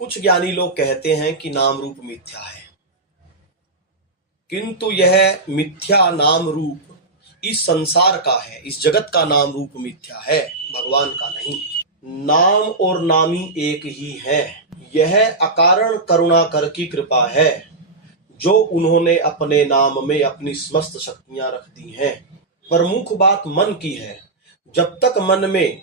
कुछ ज्ञानी लोग कहते हैं कि नाम रूप मिथ्या है, किंतु यह मिथ्या नाम रूप इस संसार का है, इस जगत का नाम रूप मिथ्या है, भगवान का नहीं। नाम और नामी एक ही है। यह अकारण करुणा कर की कृपा है, जो उन्होंने अपने नाम में अपनी समस्त शक्तियां रख दी हैं। प्रमुख बात मन की है। जब तक मन में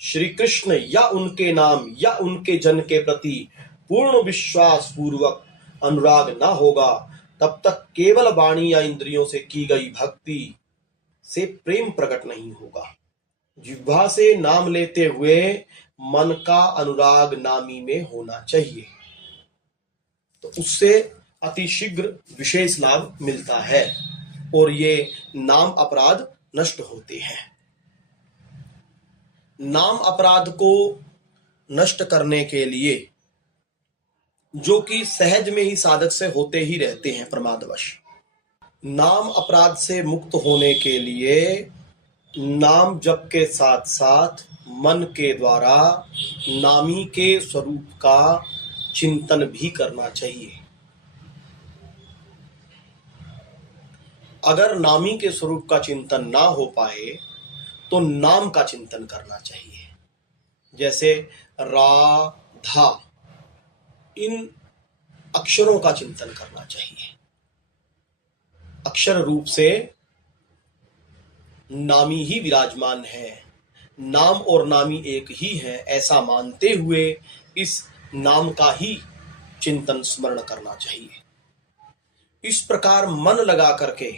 श्री कृष्ण या उनके नाम या उनके जन के प्रति पूर्ण विश्वास पूर्वक अनुराग न होगा, तब तक केवल वाणी या इंद्रियों से की गई भक्ति से प्रेम प्रकट नहीं होगा। जिह्वा से नाम लेते हुए मन का अनुराग नामी में होना चाहिए, तो उससे अतिशीघ्र विशेष लाभ मिलता है और ये नाम अपराध नष्ट होते हैं। नाम अपराध को नष्ट करने के लिए, जो कि सहज में ही साधक से होते ही रहते हैं प्रमादवश, नाम अपराध से मुक्त होने के लिए नाम जप के साथ साथ मन के द्वारा नामी के स्वरूप का चिंतन भी करना चाहिए। अगर नामी के स्वरूप का चिंतन ना हो पाए तो नाम का चिंतन करना चाहिए। जैसे राधा, इन अक्षरों का चिंतन करना चाहिए। अक्षर रूप से नामी ही विराजमान है, नाम और नामी एक ही है, ऐसा मानते हुए इस नाम का ही चिंतन स्मरण करना चाहिए। इस प्रकार मन लगा करके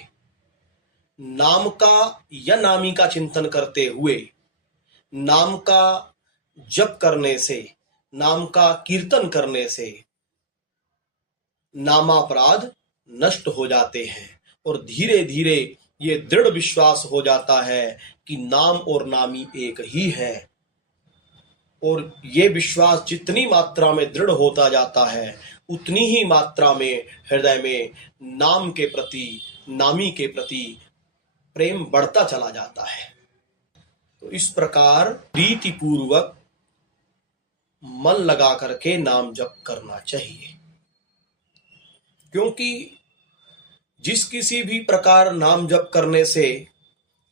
नाम का या नामी का चिंतन करते हुए नाम का जप करने से, नाम का कीर्तन करने से नामापराध नष्ट हो जाते हैं और धीरे धीरे ये दृढ़ विश्वास हो जाता है कि नाम और नामी एक ही है। और ये विश्वास जितनी मात्रा में दृढ़ होता जाता है, उतनी ही मात्रा में हृदय में नाम के प्रति, नामी के प्रति प्रेम बढ़ता चला जाता है। तो इस प्रकार प्रीति पूर्वक मन लगा करके नाम जप करना चाहिए, क्योंकि जिस किसी भी प्रकार नाम जप करने से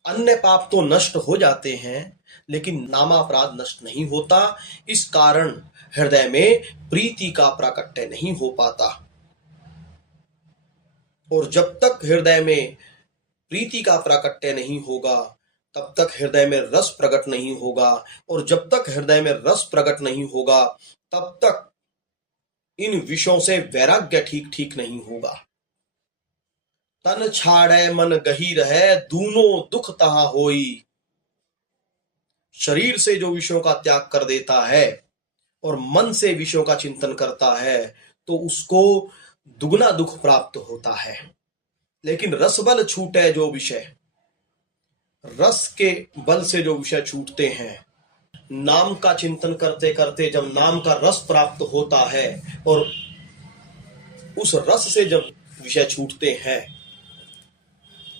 अन्य पाप तो नष्ट हो जाते हैं, लेकिन नामापराध नष्ट नहीं होता। इस कारण हृदय में प्रीति का प्राकट्य नहीं हो पाता। और जब तक हृदय में प्रीति का प्राकट्य नहीं होगा, तब तक हृदय में रस प्रकट नहीं होगा, और जब तक हृदय में रस प्रकट नहीं होगा, तब तक इन विषयों से वैराग्य ठीक ठीक नहीं होगा। तन छाड़े मन गहीर है, दूनों दुख तहां होई। शरीर से जो विषयों का त्याग कर देता है और मन से विषयों का चिंतन करता है, तो उसको दुगना दुख प्राप्त होता है। लेकिन रस बल छूटे जो विषय, रस के बल से जो विषय छूटते हैं, नाम का चिंतन करते करते जब नाम का रस प्राप्त होता है और उस रस से जब विषय छूटते हैं,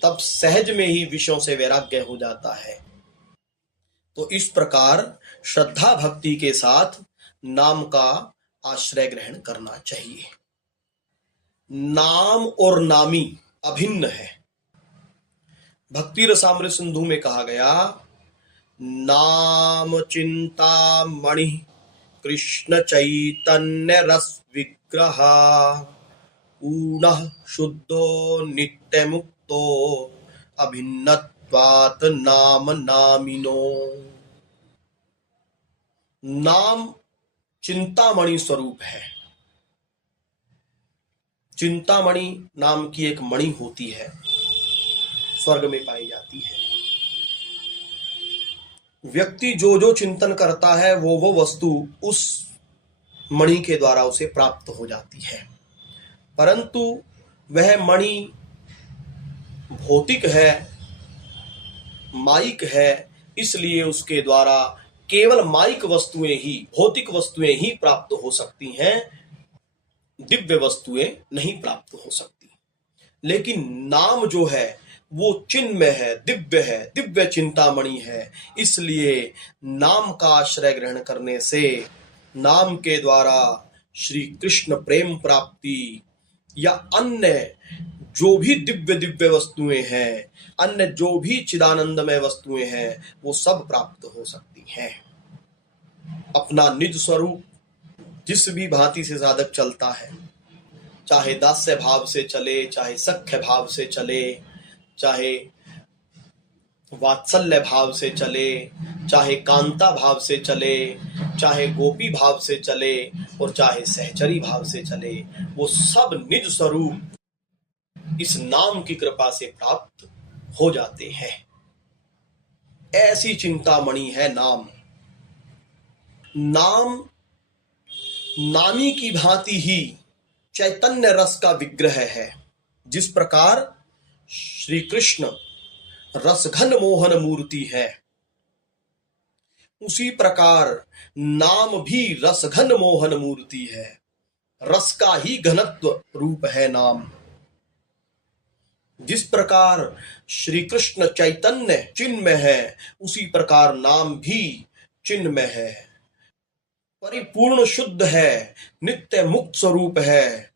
तब सहज में ही विषयों से वैराग्य हो जाता है। तो इस प्रकार श्रद्धा भक्ति के साथ नाम का आश्रय ग्रहण करना चाहिए। नाम और नामी अभिन्न है। भक्ति रसामृत सिंधु में कहा गया, नाम चिंता मणि कृष्ण चैतन्य रस विग्रह, पूर्ण शुद्धो नित्य मुक्तो अभिन्नत्वात् नाम नामिनो। नाम चिंतामणि स्वरूप है। चिंतामणि नाम की एक मणि होती है, स्वर्ग में पाई जाती है। व्यक्ति जो जो चिंतन करता है, वो वस्तु उस मणि के द्वारा उसे प्राप्त हो जाती है। परंतु वह मणि भौतिक है, माइक है, इसलिए उसके द्वारा केवल माइक वस्तुएं ही, भौतिक वस्तुएं ही प्राप्त हो सकती हैं, दिव्य वस्तुएं नहीं प्राप्त हो सकती। लेकिन नाम जो है वो चिन्मय है, दिव्य है, दिव्य चिंतामणि है। इसलिए नाम का आश्रय ग्रहण करने से, नाम के द्वारा श्री कृष्ण प्रेम प्राप्ति या अन्य जो भी दिव्य दिव्य वस्तुएं हैं, अन्य जो भी चिदानंदमय वस्तुएं हैं, वो सब प्राप्त हो सकती हैं। अपना निज स्वरूप जिस भी भांति से साधक चलता है, चाहे दास्य भाव से चले, चाहे सख्य भाव से चले, चाहे वात्सल्य भाव से चले, चाहे कांता भाव से चले, चाहे गोपी भाव से चले और चाहे सहचरी भाव से चले, वो सब निज स्वरूप इस नाम की कृपा से प्राप्त हो जाते हैं। ऐसी चिंतामणि है नाम। नाम नामी की भांति ही चैतन्य रस का विग्रह है। जिस प्रकार श्री कृष्ण रसघन मोहन मूर्ति है, उसी प्रकार नाम भी रसघन मोहन मूर्ति है। रस का ही घनत्व रूप है नाम। जिस प्रकार श्री कृष्ण चैतन्य चिन्मय है, उसी प्रकार नाम भी चिन्मय है, परिपूर्ण शुद्ध है, नित्य मुक्त स्वरूप है,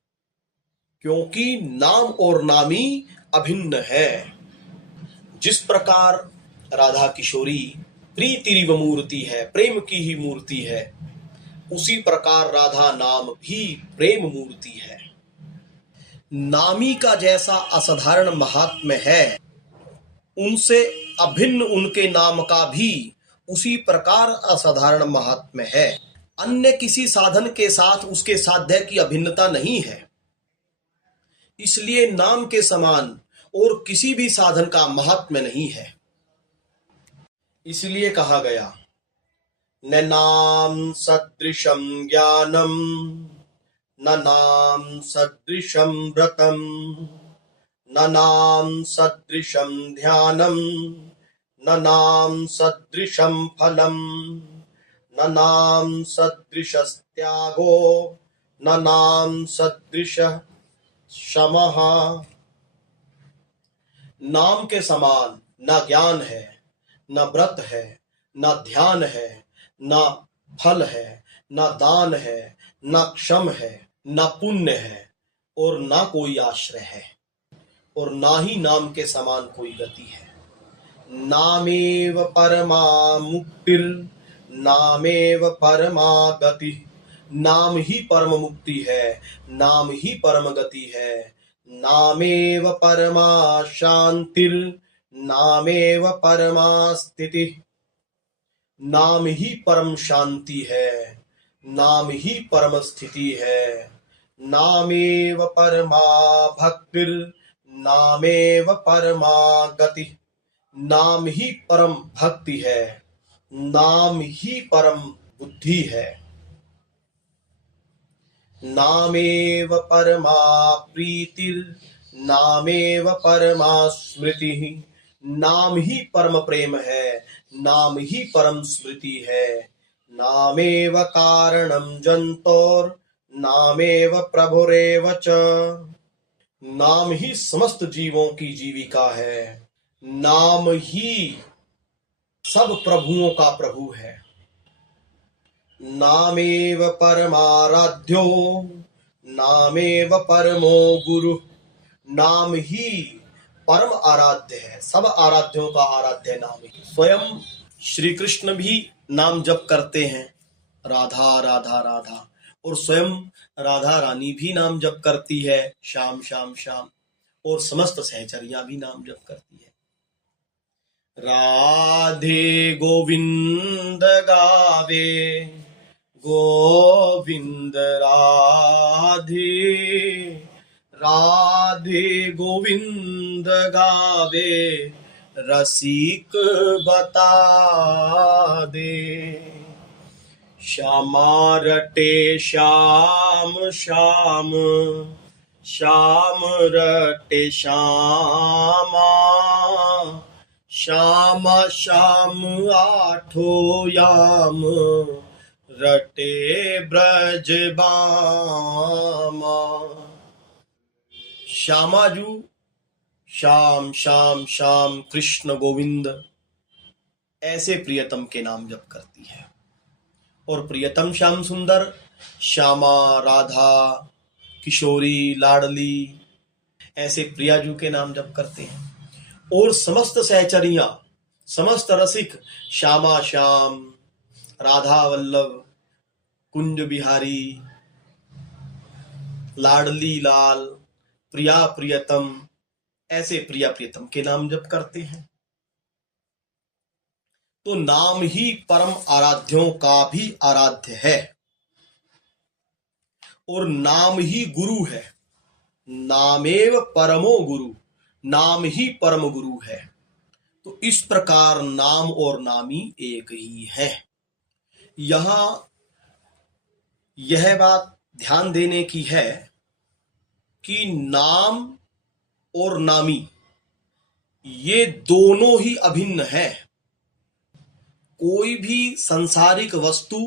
क्योंकि नाम और नामी अभिन्न है। जिस प्रकार राधा किशोरी प्रीतिरिव मूर्ति है, प्रेम की ही मूर्ति है, उसी प्रकार राधा नाम भी प्रेम मूर्ति है। नामी का जैसा असाधारण महात्म्य है, उनसे अभिन्न उनके नाम का भी उसी प्रकार असाधारण महात्म्य है। अन्य किसी साधन के साथ उसके साध्य की अभिन्नता नहीं है। इसलिए नाम के समान और किसी भी साधन का महात्म्य नहीं है। इसलिए कहा गया, न नाम सदृशम ज्ञानम न नाम सदृशम व्रतम न नाम सदृशम ध्यानम न नाम सदृशम फलम न नाम सदृश त्यागो न नाम सदृश शमः। नाम के समान न ज्ञान है, न व्रत है, न ध्यान है, न फल है, न दान है, न क्षम है, न पुण्य है और न कोई आश्रय है, और ना ही नाम के समान कोई गति है। नामेव परमा मुक्तिर् नामेव परमा गति। नाम ही परम मुक्ति है, नाम ही परम गति है। नामेव परमा शांतिर् नामेव परमा स्थिति। नाम ही परम शांति है, नाम ही परम स्थिति है। नामेव परमा भक्तिर् नामेव परमा गति। नाम ही परम भक्ति है, नाम ही परम बुद्धि है। नामेव परमा प्रीतिर् नामेव परमा स्मृति। नाम ही परम प्रेम है, नाम ही परम स्मृति है। नामेव कारणम जन्तोर नामेव प्रभुरेव च। नाम ही समस्त जीवों की जीविका है, नाम ही सब प्रभुओं का प्रभु है। नामेव परमाराध्यो नामेव परमो गुरु। नाम ही परम आराध्य है, सब आराध्यों का आराध्य नाम ही। स्वयं श्री कृष्ण भी नाम जप करते हैं, राधा राधा राधा, और स्वयं राधा रानी भी नाम जप करती है, श्याम श्याम श्याम, और समस्त सहचरियां भी नाम जप करती है। राधे गोविंद गावे गोविंद राधे। राधे गोविंद गावे रसिक बता दे। श्यामा रटे श्याम श्याम श्याम रटे श्यामा। श्याम श्याम आठो याम रटे ब्रज बामा। श्यामाजू श्याम श्याम श्याम कृष्ण गोविंद ऐसे प्रियतम के नाम जप करती है, और प्रियतम श्याम सुंदर श्यामा, राधा, किशोरी, लाडली, ऐसे प्रियाजू के नाम जप करते हैं। और समस्त सहचरियां, समस्त रसिक श्यामा श्याम, राधा वल्लभ, कुंज बिहारी, लाडली लाल, प्रिया प्रियतम, ऐसे प्रिया प्रियतम के नाम जप करते हैं। तो नाम ही परम आराध्यों का भी आराध्य है और नाम ही गुरु है। नामेव परमो गुरु, नाम ही परम गुरु है। तो इस प्रकार नाम और नामी एक ही है। यहां यह बात ध्यान देने की है कि नाम और नामी ये दोनों ही अभिन्न है। कोई भी सांसारिक वस्तु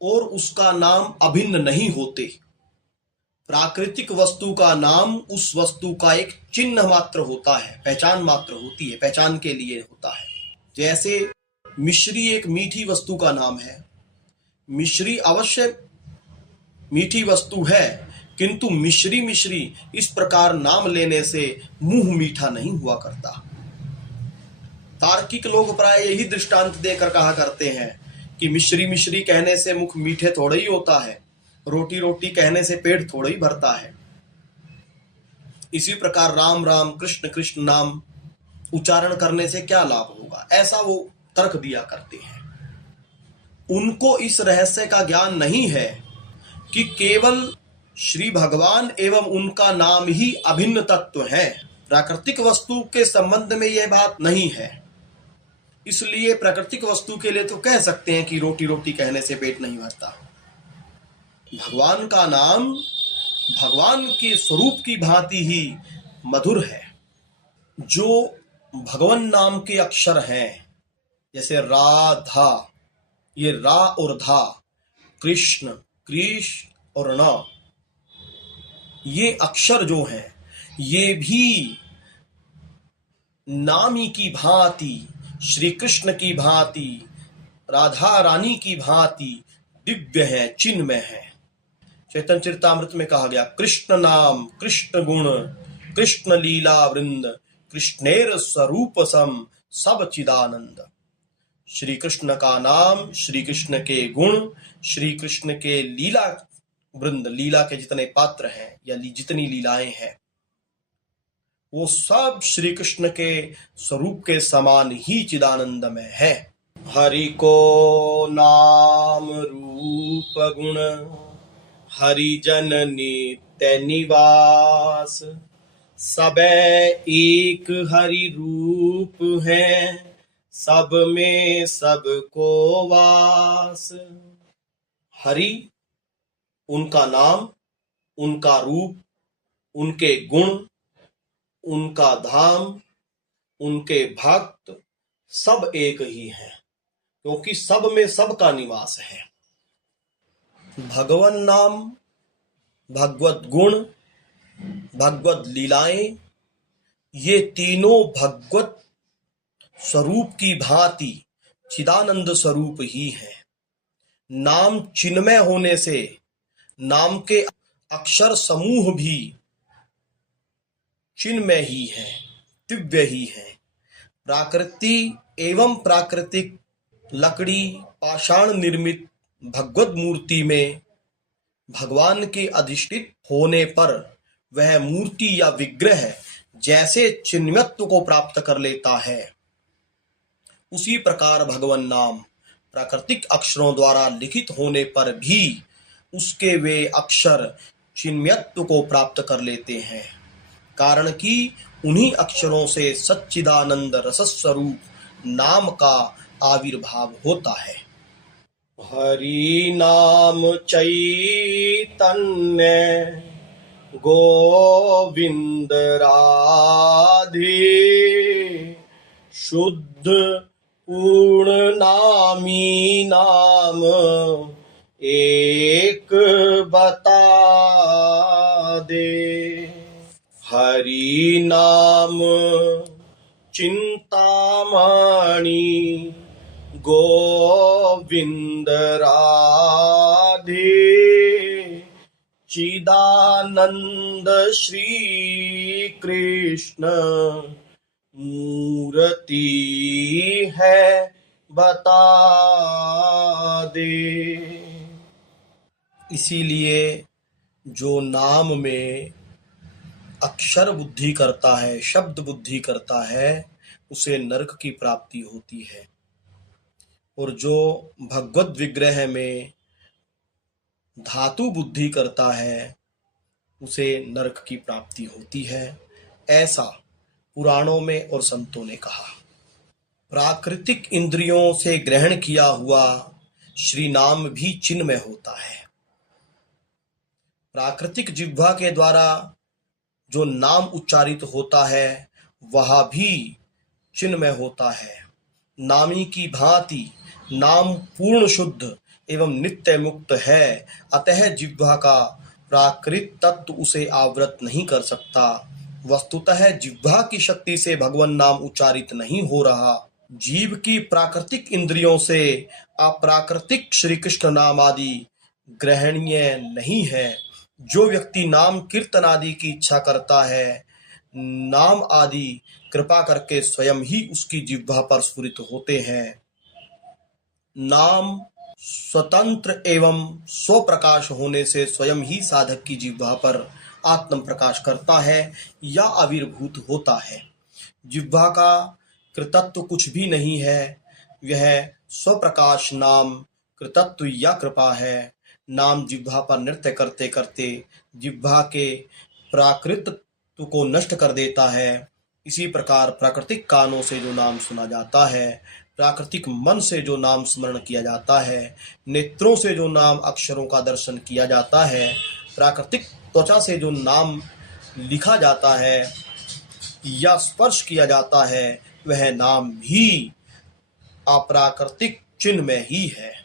और उसका नाम अभिन्न नहीं होते। प्राकृतिक वस्तु का नाम उस वस्तु का एक चिन्ह मात्र होता है, पहचान मात्र होती है, पहचान के लिए होता है। जैसे मिश्री एक मीठी वस्तु का नाम है। मिश्री अवश्य मीठी वस्तु है, किंतु मिश्री मिश्री इस प्रकार नाम लेने से मुंह मीठा नहीं हुआ करता। तार्किक लोग प्राय यही दृष्टांत देकर कहा करते हैं कि मिश्री मिश्री कहने से मुख मीठे थोड़ा ही होता है, रोटी रोटी कहने से पेट थोड़ा ही भरता है। इसी प्रकार राम राम, कृष्ण कृष्ण नाम उच्चारण करने से क्या लाभ होगा, ऐसा वो तर्क दिया करते हैं। उनको इस रहस्य का ज्ञान नहीं है कि केवल श्री भगवान एवं उनका नाम ही अभिन्न तत्व है। प्राकृतिक वस्तु के संबंध में यह बात नहीं है। इसलिए प्राकृतिक वस्तु के लिए तो कह सकते हैं कि रोटी रोटी कहने से पेट नहीं भरता। भगवान का नाम भगवान के स्वरूप की भांति ही मधुर है। जो भगवान नाम के अक्षर हैं, जैसे राधा, ये रा और धा, कृष्ण, कृष और न, ये अक्षर जो हैं ये भी नामी की भांति, श्री कृष्ण की भांति, राधा रानी की भांति दिव्य है, चिन्मय है। चैतन्य चरितामृत में कहा गया, कृष्ण नाम, कृष्ण गुण, कृष्ण लीला वृंद, कृष्णेर स्वरूप सम सब चिदानंद। श्री कृष्ण का नाम, श्री कृष्ण के गुण, श्री कृष्ण के लीला वृंद, लीला के जितने पात्र हैं या जितनी लीलाएं हैं, वो सब श्री कृष्ण के स्वरूप के समान ही चिदानंद में है। हरि को नाम रूप गुण, हरिजन नित्य निवास, सबे एक हरि रूप है, सब में सबको वास। हरि उनका नाम, उनका रूप, उनके गुण, उनका धाम, उनके भक्त सब एक ही हैं, क्योंकि सब में सबका निवास है। भगवन नाम, भगवत गुण, भगवत लीलाएं, ये तीनों भगवत स्वरूप की भांति चिदानंद स्वरूप ही है। नाम चिन्मय होने से नाम के अक्षर समूह भी चिन्मय ही है, दिव्य ही है। प्राकृति एवं प्राकृतिक लकड़ी पाषाण निर्मित भगवत मूर्ति में भगवान के अधिष्ठित होने पर वह मूर्ति या विग्रह जैसे चिन्मयत्व को प्राप्त कर लेता है, उसी प्रकार भगवान नाम प्राकृतिक अक्षरों द्वारा लिखित होने पर भी उसके वे अक्षर चिन्मयत्व को प्राप्त कर लेते हैं। कारण कि उन्हीं अक्षरों से सच्चिदानंद रस स्वरूप नाम का आविर्भाव होता है। हरि नाम चैतन्य गोविंद राधे, शुद्ध पूर्ण नामी नाम एक बता दे। हरि नाम चिंतामणि गोविंद राधे, सच्चिदानंद श्री कृष्ण मूर्ति है बता दे। इसीलिए जो नाम में अक्षर बुद्धि करता है, शब्द बुद्धि करता है, उसे नरक की प्राप्ति होती है, और जो भगवद विग्रह में धातु बुद्धि करता है उसे नरक की प्राप्ति होती है। ऐसा पुराणों में और संतों ने कहा। प्राकृतिक इंद्रियों से ग्रहण किया हुआ श्री नाम भी चिन्मय होता है। प्राकृतिक जिह्वा के द्वारा जो नाम उच्चारित होता है वह भी चिन्मय होता है। नामी की भांति नाम पूर्ण शुद्ध एवं नित्य मुक्त है, अतः जिह्वा का प्राकृत तत्व उसे आवृत नहीं कर सकता। वस्तुतः जिह्वा की शक्ति से भगवान नाम उच्चारित नहीं हो रहा। जीव की प्राकृतिक इंद्रियों से अप्राकृतिक श्री कृष्ण नाम आदि ग्रहणीय नहीं है। जो व्यक्ति नाम कीर्तन आदि की इच्छा करता है, नाम आदि कृपा करके स्वयं ही उसकी जिह्वा पर स्फुरित होते हैं। नाम स्वतंत्र एवं स्वप्रकाश होने से स्वयं ही साधक की जिह्वा पर आत्म प्रकाश करता है या आविर्भूत होता है। जिह्वा का कृतत्व कुछ भी नहीं है, यह स्वप्रकाश नाम कृतत्व या कृपा है। नाम जिह्वा पर नृत्य करते करते जिह्वा के प्राकृतत्व को नष्ट कर देता है। इसी प्रकार प्राकृतिक कानों से जो नाम सुना जाता है, प्राकृतिक मन से जो नाम स्मरण किया जाता है, नेत्रों से जो नाम अक्षरों का दर्शन किया जाता है, प्राकृतिक त्वचा से जो नाम लिखा जाता है या स्पर्श किया जाता है, वह नाम भी अप्राकृतिक चिन्ह में ही है।